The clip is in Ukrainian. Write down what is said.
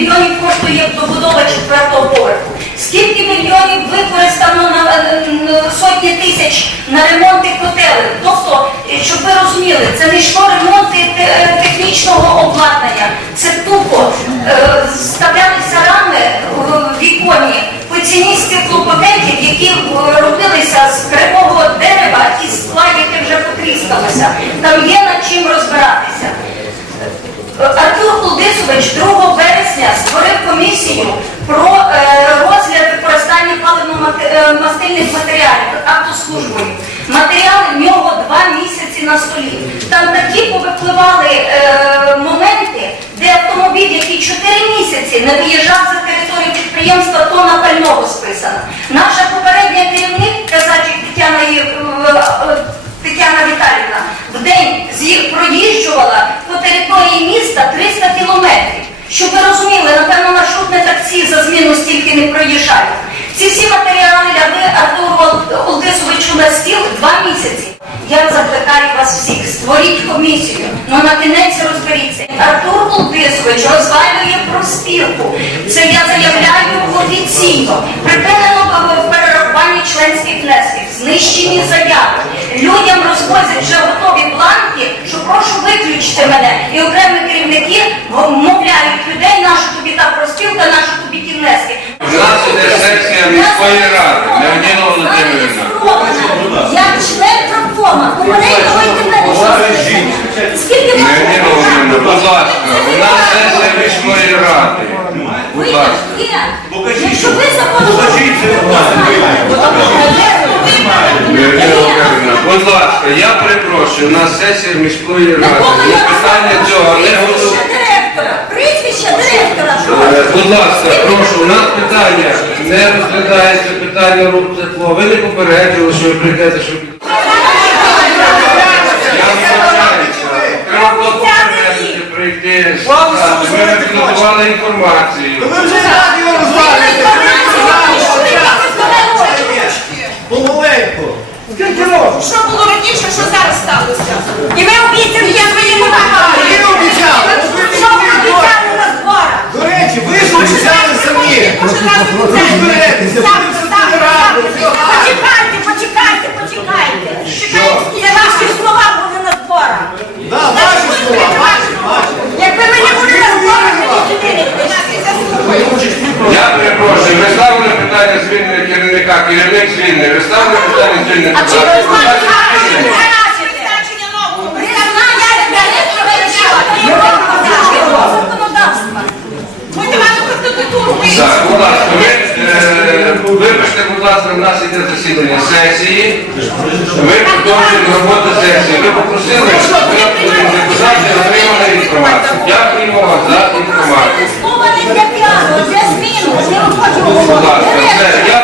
мільйонів коштує добудова четвертого поверху? Скільки мільйонів використано на е, сотні тисяч на ремонти котелень? Тобто, е, щоб ви розуміли, це не йшло ремонти е, технічного обладнання. Це тупо е, вставлялися рами в віконі по ціні стеклопакетів, які е, робилися з кривого дерева і скла, яке вже потріскалося. Там є над чим розбиратися. Артур Кулдисович 2 вересня створив комісію про е, розгляд використання паливно-мастильних матеріалів автослужбою. Матеріали в нього два місяці на столі. Там такі повипливали е, моменти, де автомобіль, який 4 місяці не виїжджав за територію підприємства, то на пального списано. Наша попередня керівник, казачик Тетяна е, Тетяна Віталівна в день проїжджувала по території міста 300 кілометрів. Щоб ви розуміли, напевно, маршрутне таксі за зміну стільки не проїжджає. Ці всі матеріали лягли Артуру Олдисовичу на стіл два місяці. Я закликаю вас всіх, створіть комісію, ну на кінець розберіться. Артур Олдисович розвалює профспілку. Це я заявляю офіційно. Припинено в перерахуванні членських внесків, знищені заяви. Людям розвозять вже готові бланки, що прошу виключити мене. І окремі керівники мовляють людей, наша тобі та профспілка, наша тобі ті внески. У нас іде сесія міської ради, Леоніда Володимирівна. Я член правкома, попередньо йти мене. Скільки Леоніда Володимирівна, будь ласка, у нас сесія міської ради. Будь ласка. Якщо ви будь ласка, я перепрошую, у нас сесія міської ради. Питання цього не готові. Директора, прізвище директора. Е, Будь ласка, прошу, у нас питання не розглядається питання рук тепло. Ви не попереджували, що ви прийдете, щоб... Я вибачаюся. Треба було попередити, прийти, сказати. Ми не підготували інформацію. Ви вже радіо розвалюєте. Помаленьку. Скільки років? Що було раніше, що зараз сталося? І ви обіцяли, я своїми Ви вагами. обіцяли. Що ви обіцяли на зборах? До речі, ви ж обіцяли самі. Кожен раз Зберетеся, Так, будемо так, все раду. так. Почекайте, почекайте, почекайте. Це ваші слова були на зборах. Да, ваші слова, ваші, ваші. Якби ми не були на зборах, ми не прийшли. Я перепрошую, ви ставили питання звільнення керівника, керівник звільнений. Ви ставили питання звільнення. А чи ви знаєте, вибачте, будь ласка, в нас іде засідання сесії. Ми продовжуємо роботу сесії. Ви попросили, депутати отримали інформацію. Дякуємо вам за інформацію. Будь ласка, все, я